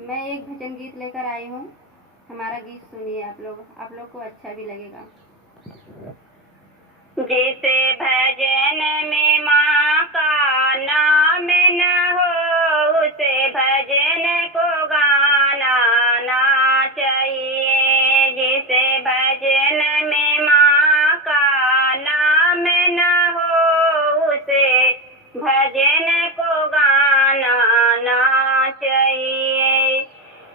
मैं एक भजन गीत लेकर आई हूँ। हमारा गीत सुनिए आप लोग को अच्छा भी लगेगा। जिसे भजन में माँ का नाम न हो उसे भजन को गाना ना चाहिए। जिसे भजन में माँ का नाम न हो उसे भजन को गाना ना चाहिए।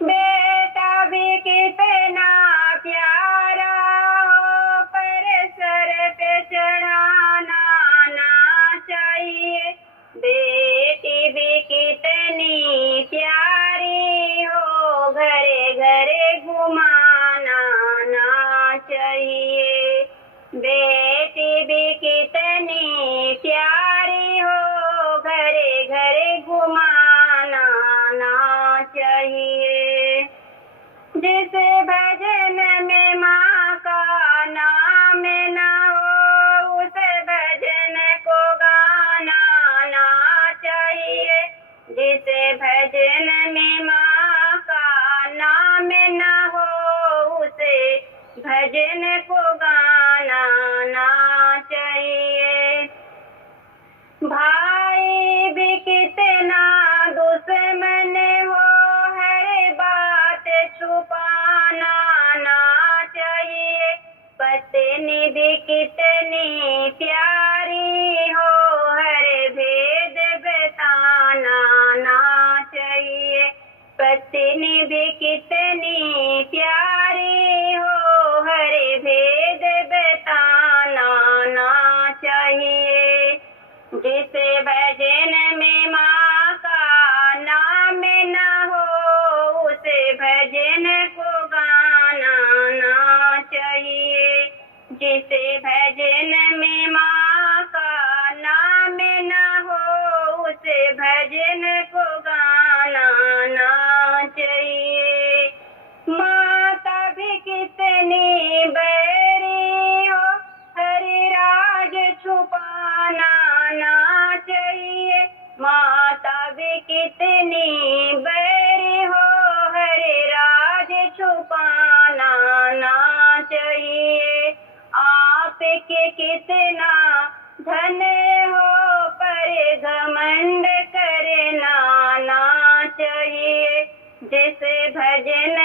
बेटा भी कितना प्यारा हो पर सर पे चढ़ाना ना चाहिए। बेटी भी कितनी प्यारी हो घरे घरे घुमाना ना चाहिए। बेटी भी कितनी प्यारी हो घरे घरे घुमाना ना चाहिए। जिसे भजन में माँ का नाम न हो उसे भजन को गाना ना चाहिए। जिसे भजन में माँ का नाम न हो उसे भजन को गाना ना चाहिए। भाई भी कितना दुश्मन हो हर बात छुपाना ना चाहिए। पत्नी भी कितनी प्यारी हो हर भेद बताना ना चाहिए। पत्नी भी कितनी प्यारी हो हर भेद बताना ना चाहिए। जिसे भजन में माँ का नाम न हो उसे भजन को गाना ना चाहिए। जिसे भजन में माँ का नाम न हो उसे भजन को गाना ना चाहिए। माता भी कितनी बैरी हो हरि राज छुपाना ना चाहिए। माता भी कितनी बैरी हो हरि राज छुपाना ना चाहिए। आपके कितना धन हो पर घमंड करना ना चाहिए। जिसे भजन